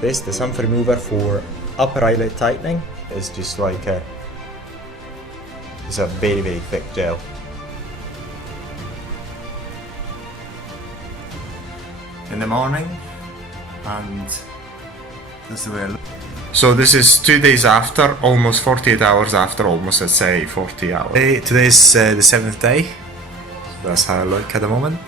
this, the Xanthremover for upper eyelid tightening, is just like it's a very, very thick gel. In the morning, and this is the way it looks. So this is 2 days after, almost 48 hours after, almost let's say 40 hours. Today's the 7th day, so that's how I look at the moment.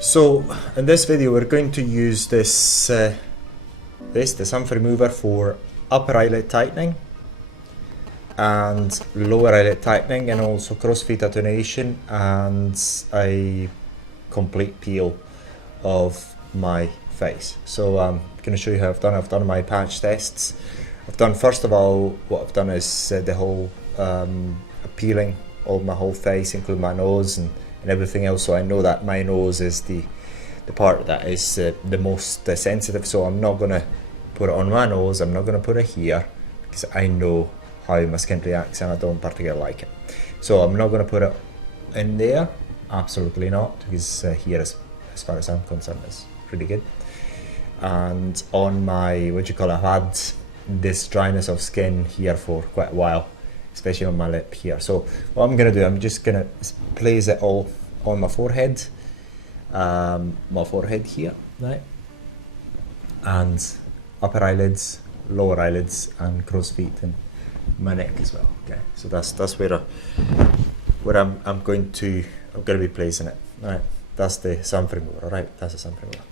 So in this video we're going to use the Xanthremover for upper eyelid tightening and lower eyelid tightening, and also crossfeed attenuation and a complete peel of my face. So I'm going to show you how I've done my patch tests. First of all, what I've done is the whole peeling of my whole face, including my nose and everything else. So I know that my nose is the part that is the most sensitive, so I'm not going to put it on my nose, I'm not going to put it here, because I know how my skin reacts and I don't particularly like it. So I'm not going to put it in there, absolutely not, because here, as far as I'm concerned, is pretty good. And on my, I've had this dryness of skin here for quite a while, especially on my lip here. So what I'm going to do, I'm just going to place it all on my forehead here, right? And upper eyelids, lower eyelids, and crow's feet, and my neck as well. Okay, so that's where I'm going to be placing it. All right, that's the Xanthremover. All right, that's the Xanthremover.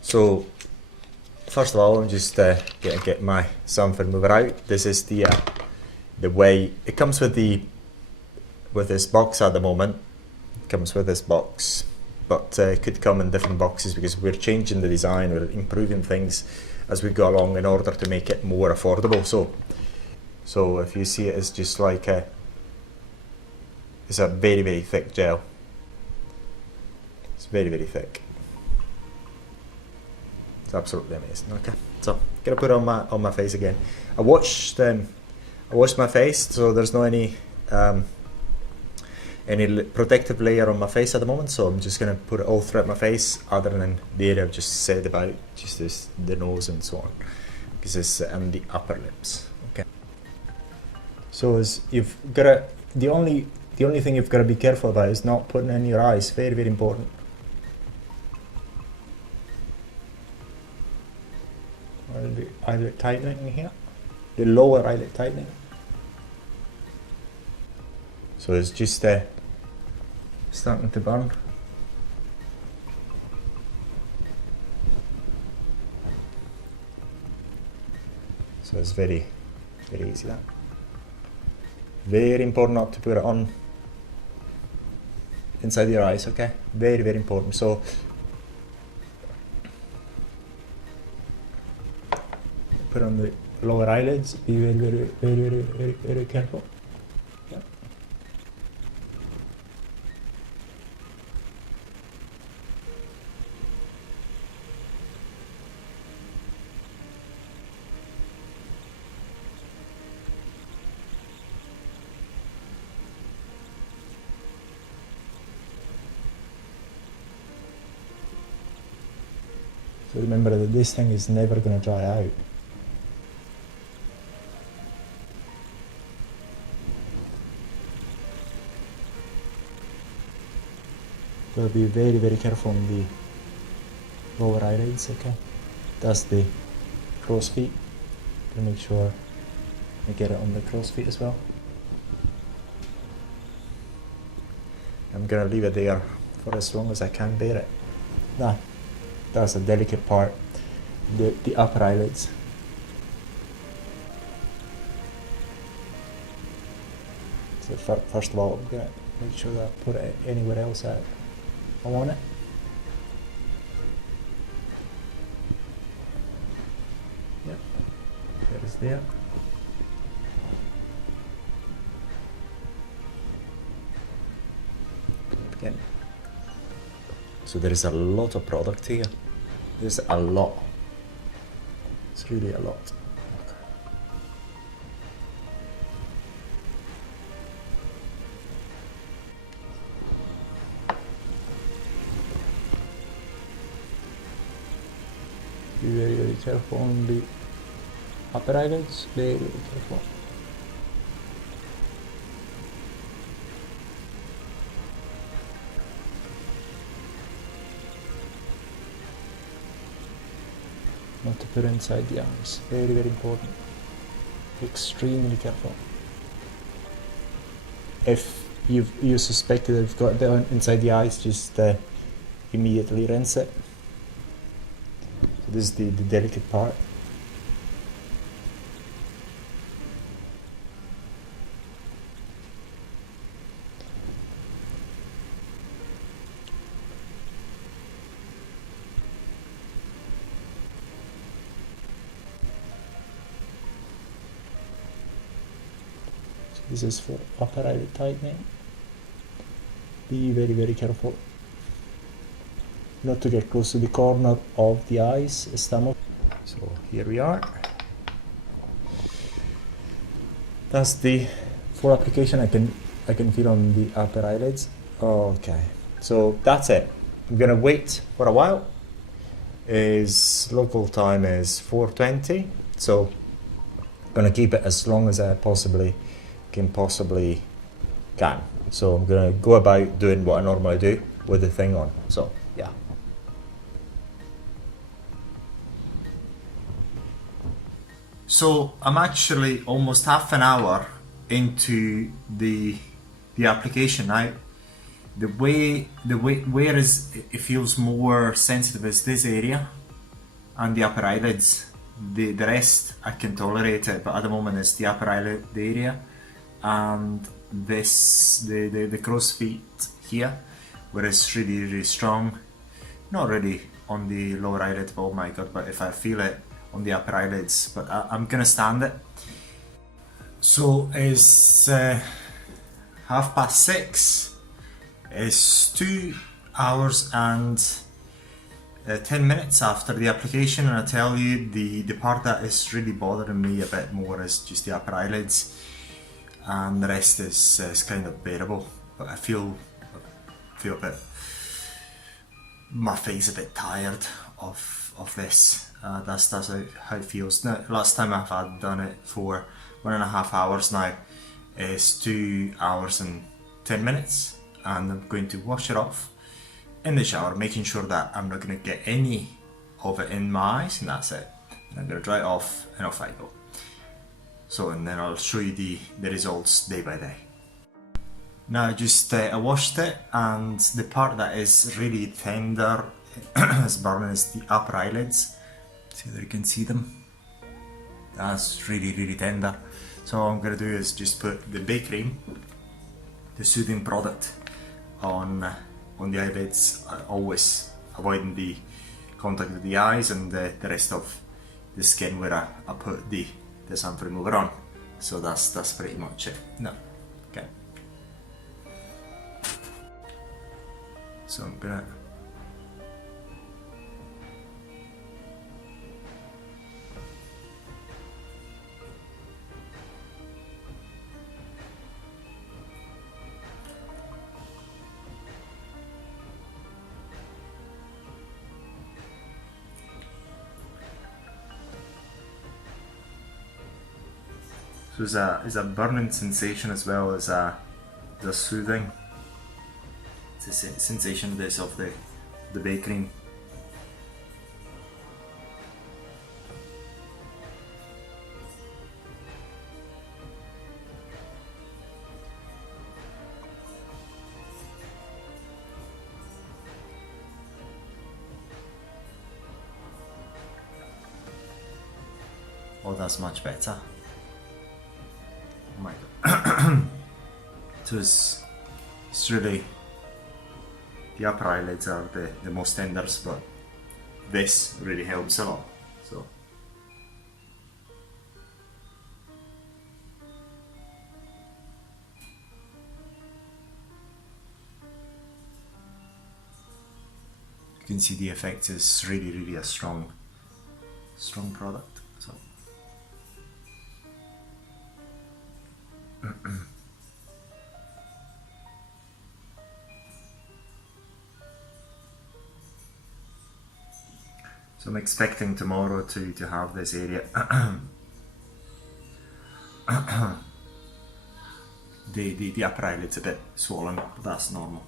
So first of all, I'm just get my Xanthremover out. This is the way it comes with this box at the moment. It comes with this box, but it could come in different boxes because we're changing the design, we're improving things as we go along in order to make it more affordable. So if you see it, it's just like it's a very, very thick gel. It's very, very thick. It's absolutely amazing. Okay, so gonna put it on my face again. I washed my face, so there's no any protective layer on my face at the moment, so I'm just going to put it all throughout my face, other than the area I've just said about, just the nose and so on, because it's and the upper lips. Okay. So as you've got to, the only thing you've got to be careful about is not putting it in your eyes. Very, very important. The eyelid tightening here, the lower eyelid tightening. So it's just starting to burn. So it's very, very easy. That very important not to put it on inside your eyes. Okay, very, very important. So put on the lower eyelids. Be very, very, very, very, very, very careful. So remember that this thing is never going to dry out. Got to be very, very careful on the lower eyelids. Okay, that's the crow's feet. Gonna make sure I get it on the crow's feet as well. I'm gonna leave it there for as long as I can bear it. That's a delicate part, the upper eyelids. So first of all, I'm going to make sure that I put it anywhere else that I want it. Yep, there is there. Again. So there is a lot of product here. There's a lot. It's really a lot. Be very, very careful on the upper eyelids. Very, very careful. Not to put inside the eyes. Very, very important. Extremely careful. If you suspect that you've got it inside the eyes, just immediately rinse it. So this is the delicate part. This is for upper eyelid tightening. Be very, very careful not to get close to the corner of the eyes, stomach. So here we are. That's the full application I can feel on the upper eyelids. Okay, so that's it. I'm gonna wait for a while. Local time is 4:20, so I'm gonna keep it as long as I possibly can. So I'm gonna go about doing what I normally do with the thing on. So yeah. So I'm actually almost half an hour into the application now. The way where it feels more sensitive is this area and the upper eyelids. The rest I can tolerate it, but at the moment it's the upper eyelid area and the crow's feet here, where it's really, really strong. Not really on the lower eyelid, oh my god, but if I feel it on the upper eyelids, but I'm gonna stand it. So it's 6:30. It's 2 hours and 10 minutes after the application, and I tell you, the part that is really bothering me a bit more is just the upper eyelids, and the rest is kind of bearable. But I feel a bit, my face a bit tired of this. That's how it feels. Now, last time I've had done it for 1.5 hours now is 2 hours and 10 minutes, and I'm going to wash it off in the shower, making sure that I'm not going to get any of it in my eyes, and that's it. And I'm going to dry it off and off I go. So, and then I'll show you the results day by day. Now I washed it, and the part that is really tender is burning is the upper eyelids. See whether you can see them. That's really, really tender. So all I'm going to do is just put the Bay Cream, the soothing product, on the eyelids, always avoiding the contact with the eyes and the rest of the skin where I put the Xanthremover on. So that's pretty much it. No, okay. So I'm gonna So it's a burning sensation as well as the soothing. It's a sensation this of the Bay Cream. Oh, that's much better. Oh my god. it's really, the upper eyelids are the most tenders, but this really helps a lot. So you can see the effect is really a strong product. So so I'm expecting tomorrow to have this area the upper eyelid's a bit swollen, but that's normal.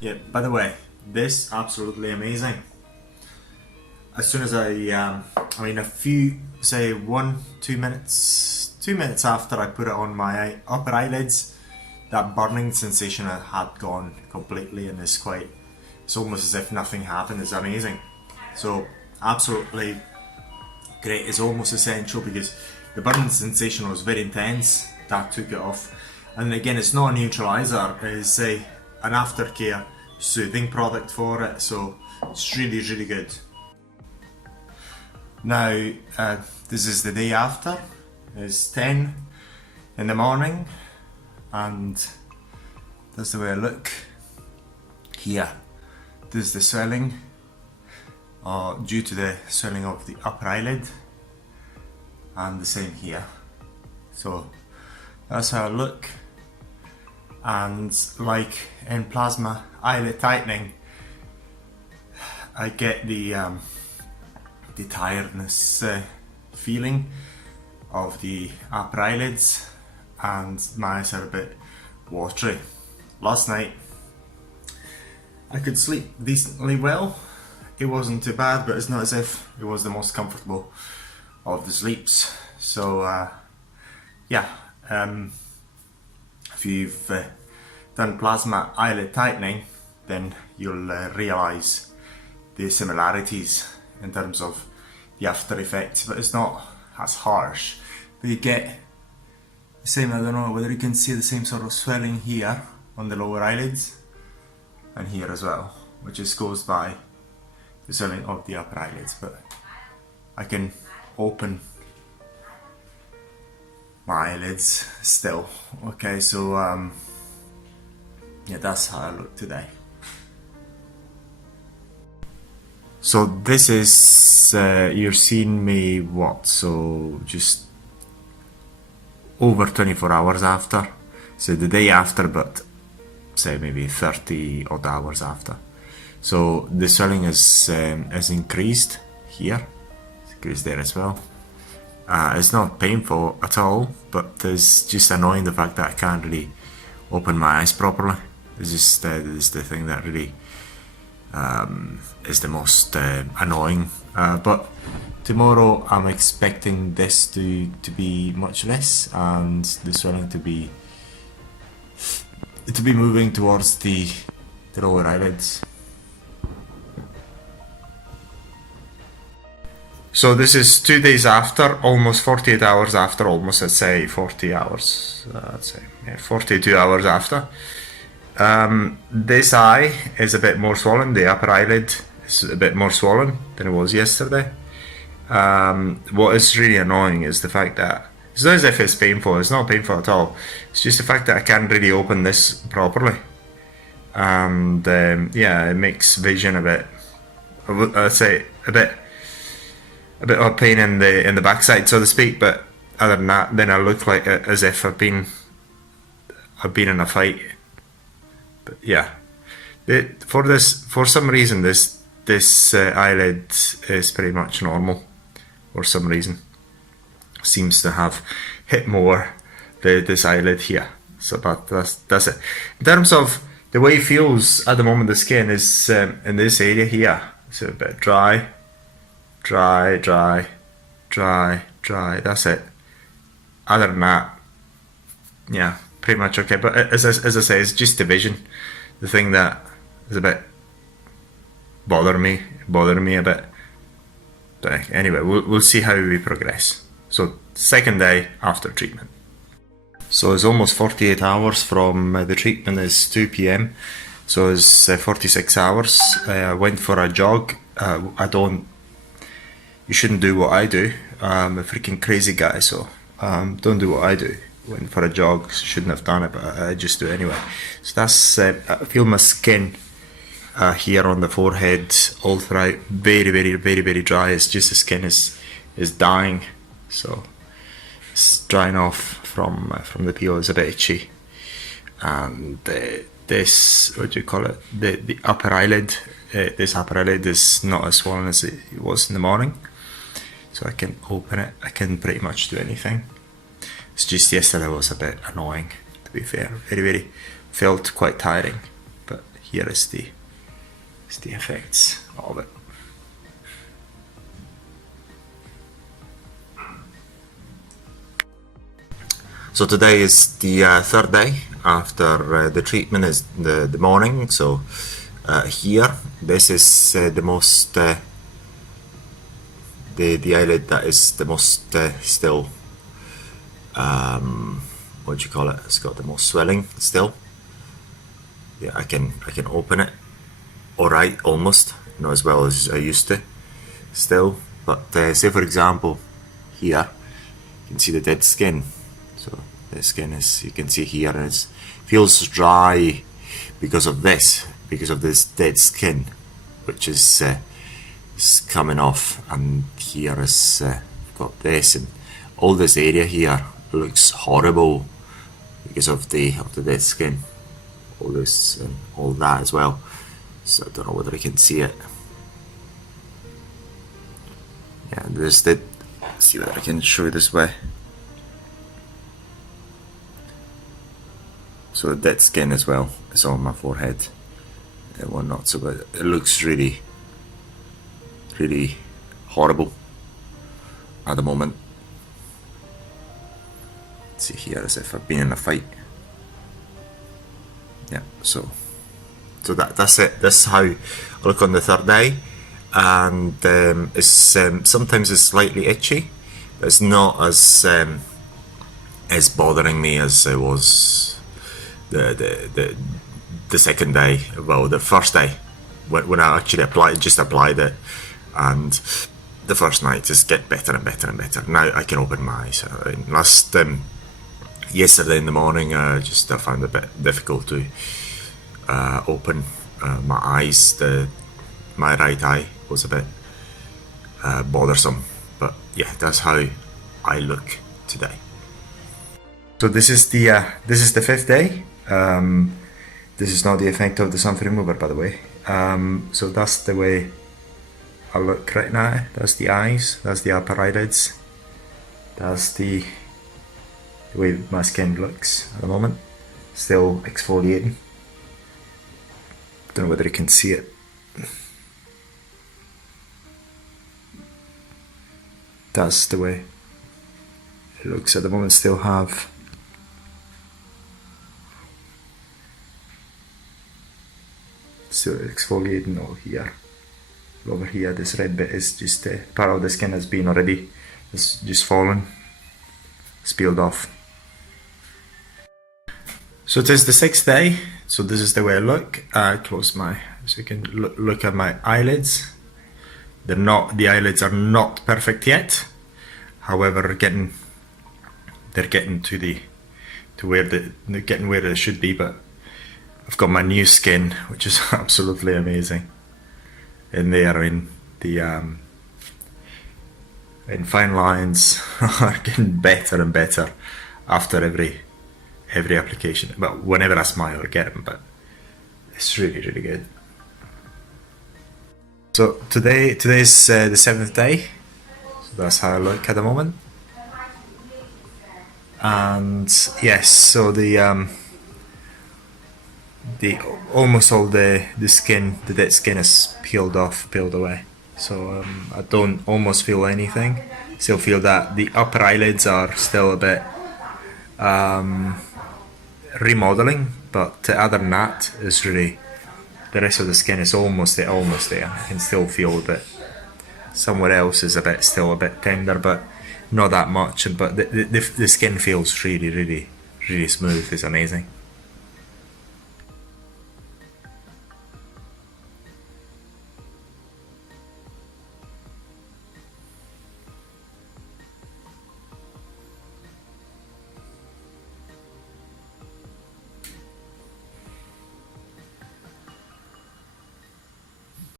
Yeah, by the way, this absolutely amazing. As soon as I mean a few, say 2 minutes after I put it on my upper eyelids, that burning sensation had gone completely, and it's almost as if nothing happened. It's amazing. So absolutely great. It's almost essential because the burning sensation was very intense. That took it off. And again, it's not a neutralizer, it's an aftercare soothing product for it, so it's really good. Now this is the day after. It's 10 in the morning, and that's the way I look. Here, this is the swelling due to the swelling of the upper eyelid, and the same here. So that's how I look. And like in plasma eyelid tightening, I get the tiredness feeling of the upper eyelids, and my eyes are a bit watery. Last night I could sleep decently well. It wasn't too bad, but it's not as if it was the most comfortable of the sleeps. So yeah, if you've done plasma eyelid tightening, then you'll realise the similarities in terms of the after effects, but it's not as harsh. But you get the same, I don't know whether you can see the same sort of swelling here on the lower eyelids, and here as well, which is caused by the swelling of the upper eyelids. But I can open my eyelids still. Okay, so yeah, that's how I look today. So this is, you're seeing me what, so just over 24 hours after, so the day after, but say maybe 30 odd hours after. So the swelling is increased here, it's increased there as well. It's not painful at all, but it's just annoying, the fact that I can't really open my eyes properly. It's just this is the thing that really is the most annoying. But tomorrow I'm expecting this to be much less, and the swelling to be moving towards the lower eyelids. So this is 2 days after, almost 48 hours after, almost, let's say 40 hours, let's say, yeah, 42 hours after. This eye is a bit more swollen, the upper eyelid is a bit more swollen than it was yesterday. What is really annoying is the fact that it's not as if it's painful, it's not painful at all, it's just the fact that I can't really open this properly. And yeah, it makes vision a bit, I'd say a bit of a pain in the backside, so to speak. But other than that, then I look like as if I've been in a fight. But yeah, for some reason this eyelid is pretty much normal. For some reason, seems to have hit more this eyelid here. So, but that's it. In terms of the way it feels at the moment, the skin is in this area here. It's a bit dry. That's it. Other than that, yeah, pretty much okay. But as I say, it's just the vision, the thing that is a bit bothering me a bit. But anyway, we'll see how we progress. So second day after treatment. So it's almost 48 hours from the treatment is 2 p.m. So it's 46 hours. I went for a jog. You shouldn't do what I do. I'm a freaking crazy guy, so don't do what I do. Went for a jog, shouldn't have done it, but I just do it anyway. So that's, I feel my skin here on the forehead all throughout, very, very, very, very dry. It's just the skin is dying. So it's drying off from the peel. Is a bit itchy, and this, what do you call it, the upper eyelid, this upper eyelid is not as swollen as it was in the morning, so I can open it. I can pretty much do anything. It's just yesterday was a bit annoying, to be fair. Very, very, felt quite tiring, but here is the effects of it. So today is the third day after the treatment, is the morning. So here, this is the most, the eyelid that is the most still, what do you call it? It's got the most swelling still. Yeah, I can open it. Alright, almost, not as well as I used to, still. But say for example, here, you can see the dead skin. So the skin is, you can see here, and it feels dry because of this dead skin, which is coming off. And here is got this, and all this area here looks horrible because of the dead skin. All this and all that as well. So I don't know whether I can see it. Yeah, there's the. See whether I can show you this way. So the dead skin as well is on my forehead. Well, not so bad. It looks really, really horrible at the moment. Let's see here, as if I've been in a fight. Yeah, so that's it. That's how I look on the third day, and it's sometimes it's slightly itchy, but it's not as bothering me as it was the second day. Well, the first day when I actually applied it, and the first night just get better and better and better. Now I can open my eyes. Yesterday in the morning, I found it a bit difficult to open my eyes. My right eye was a bit bothersome, but yeah, that's how I look today. So this is the fifth day. This is not the effect of the Xanthremover, by the way. So that's the way I look right now. That's the eyes, that's the upper eyelids, that's the way my skin looks at the moment. Still exfoliating. Don't know whether you can see it. That's the way it looks at the moment. Still have exfoliating all here. Over here, this red bit is just part of the skin has been already, it's just fallen, it's peeled off. So it is the sixth day. So this is the way I look. Close my, so you can look at my eyelids. The eyelids are not perfect yet. However, they're getting where they should be. But I've got my new skin, which is absolutely amazing. And they are in the in fine lines are getting better and better after every application. But whenever I smile, I get them. But it's really, really good. So today's the seventh day. So that's how I look at the moment. And yes, so the almost all the skin, the dead skin is peeled away. So I don't almost feel anything. Still feel that the upper eyelids are still a bit remodeling, but other than that, it's really, the rest of the skin is almost there. I can still feel a bit. Somewhere else is still a bit tender, but not that much. But the skin feels really, really, really smooth. It's amazing.